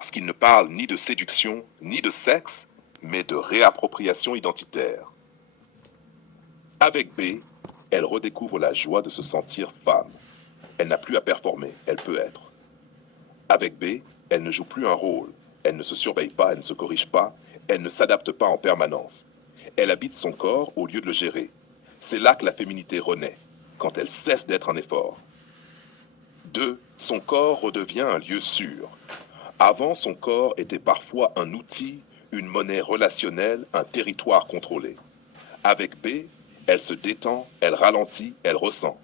Parce qu'il ne parle ni de séduction, ni de sexe, mais de réappropriation identitaire. Avec B, elle redécouvre la joie de se sentir femme. Elle n'a plus à performer, elle peut être. Avec B, elle ne joue plus un rôle. Elle ne se surveille pas, elle ne se corrige pas, elle ne s'adapte pas en permanence. Elle habite son corps au lieu de le gérer. C'est là que la féminité renaît, quand elle cesse d'être un effort. 2. Son corps redevient un lieu sûr. Avant, son corps était parfois un outil, une monnaie relationnelle, un territoire contrôlé. Avec B, elle se détend, elle ralentit, elle ressent.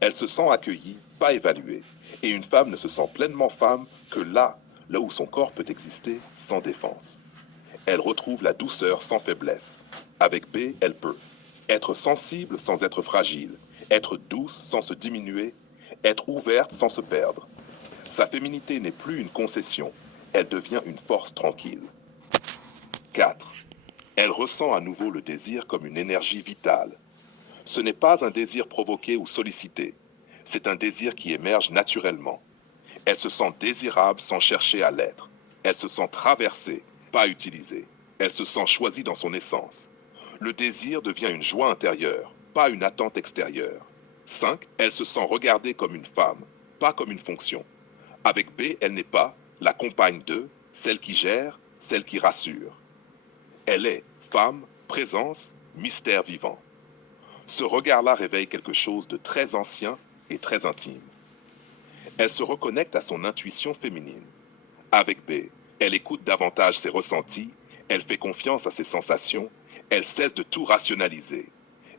Elle se sent accueillie, pas évaluée. Et une femme ne se sent pleinement femme que là où son corps peut exister sans défense. Elle retrouve la douceur sans faiblesse. Avec B, elle peut être sensible sans être fragile, être douce sans se diminuer, être ouverte sans se perdre. Sa féminité n'est plus une concession, elle devient une force tranquille. 4. Elle ressent à nouveau le désir comme une énergie vitale. Ce n'est pas un désir provoqué ou sollicité, c'est un désir qui émerge naturellement. Elle se sent désirable sans chercher à l'être. Elle se sent traversée, pas utilisée. Elle se sent choisie dans son essence. Le désir devient une joie intérieure, pas une attente extérieure. 5. Elle se sent regardée comme une femme, pas comme une fonction. Avec B, elle n'est pas la compagne de, celle qui gère, celle qui rassure. Elle est femme, présence, mystère vivant. Ce regard-là réveille quelque chose de très ancien et très intime. Elle se reconnecte à son intuition féminine. Avec B, elle écoute davantage ses ressentis, elle fait confiance à ses sensations, elle cesse de tout rationaliser.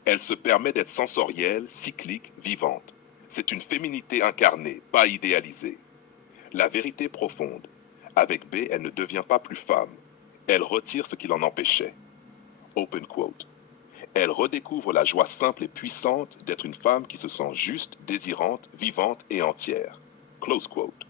Elle se permet d'être sensorielle, cyclique, vivante. C'est une féminité incarnée, pas idéalisée. La vérité profonde. Avec B, elle ne devient pas plus femme. Elle retire ce qui l'en empêchait. Open quote. Elle redécouvre la joie simple et puissante d'être une femme qui se sent juste, désirante, vivante et entière. Close quote.